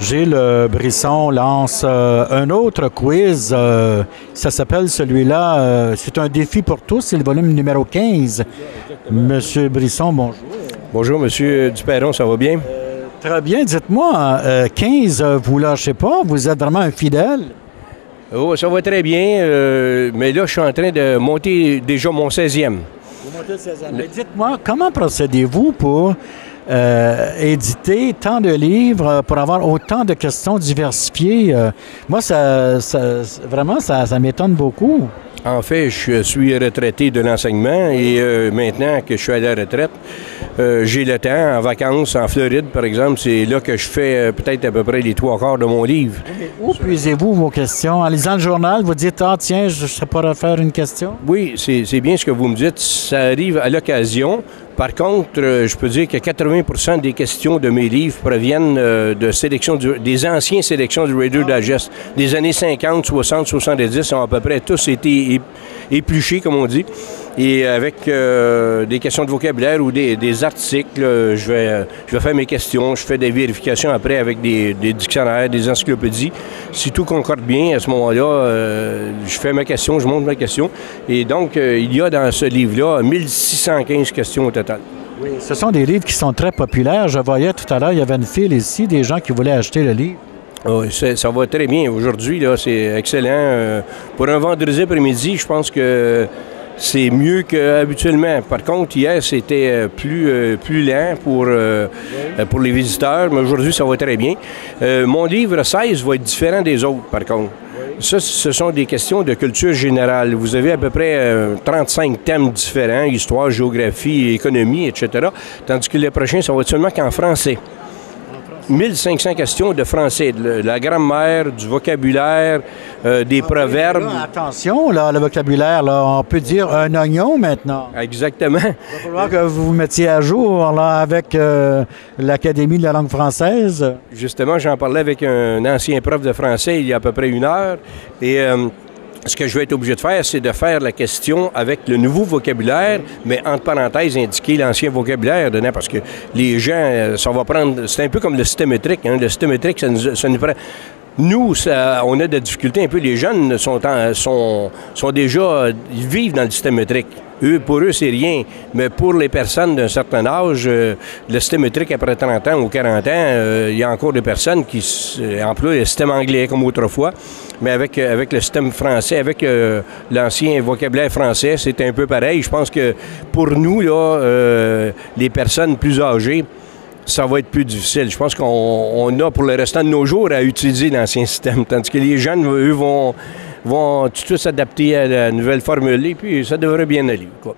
Gilles Brisson lance un autre quiz. Ça s'appelle celui-là, c'est un défi pour tous, c'est le volume numéro 15. Monsieur Brisson, bonjour. Bonjour, Monsieur Duperron, ça va bien? Très bien. Dites-moi, 15, vous lâchez pas? Vous êtes vraiment un fidèle? Oh, ça va très bien, mais là, je suis en train de monter déjà mon 16e. Vous montez le 16e. Mais dites-moi, comment procédez-vous pour éditer tant de livres, pour avoir autant de questions diversifiées? Moi, vraiment, ça m'étonne beaucoup. En fait, je suis retraité de l'enseignement et maintenant que je suis à la retraite, j'ai le temps, en vacances, en Floride, par exemple, c'est là que je fais peut-être à peu près les 3/4 de mon livre. Mais où puisez-vous vos questions? En lisant le journal, vous dites « Ah, tiens, je ne sais pas refaire une question? » Oui, c'est bien ce que vous me dites. Ça arrive à l'occasion. Par contre, je peux dire que 80 des questions de mes livres proviennent des anciennes sélections du Radio Digest. Des années 50, 60, 70 ont à peu près tous été épluchés, comme on dit. Et avec des questions de vocabulaire ou des articles, je vais faire mes questions. Je fais des vérifications après avec des dictionnaires, des encyclopédies. Si tout concorde bien, à ce moment-là, je fais ma question, je monte ma question. Et donc, il y a dans ce livre-là 1615 questions au total. Oui, ce sont des livres qui sont très populaires. Je voyais tout à l'heure, il y avait une file ici, des gens qui voulaient acheter le livre. Oui, ça va très bien. Aujourd'hui, là, c'est excellent. Pour un vendredi après-midi, je pense que c'est mieux qu'habituellement. Par contre, hier, c'était plus lent pour les visiteurs, mais aujourd'hui, ça va très bien. Mon livre 16 va être différent des autres, par contre. Ça, ce sont des questions de culture générale. Vous avez à peu près 35 thèmes différents, histoire, géographie, économie, etc. Tandis que le prochain, ça va être seulement qu'en français. 1500 questions de français, de la grammaire, du vocabulaire, des proverbes. Là, attention, là, le vocabulaire, là, on peut dire un oignon maintenant. Exactement. Il va falloir que vous vous mettiez à jour là, avec l'Académie de la langue française. Justement, j'en parlais avec un ancien prof de français il y a à peu près 1 heure. Et ce que je vais être obligé de faire, c'est de faire la question avec le nouveau vocabulaire, mais entre parenthèses, indiquer l'ancien vocabulaire dedans, parce que les gens, ça va prendre... C'est un peu comme le système métrique. Hein? Le système métrique, ça nous prend... Nous, on a des difficultés un peu. Les jeunes sont déjà... Ils vivent dans le système métrique. Pour eux, c'est rien. Mais pour les personnes d'un certain âge, le système métrique, après 30 ans ou 40 ans, il y a encore des personnes qui emploient le système anglais comme autrefois. Mais avec le système français, avec l'ancien vocabulaire français, c'est un peu pareil. Je pense que pour nous, là, les personnes plus âgées, ça va être plus difficile. Je pense qu'on a pour le restant de nos jours à utiliser l'ancien système, tandis que les jeunes, eux, vont tout de suite s'adapter à la nouvelle formule et puis ça devrait bien aller, quoi.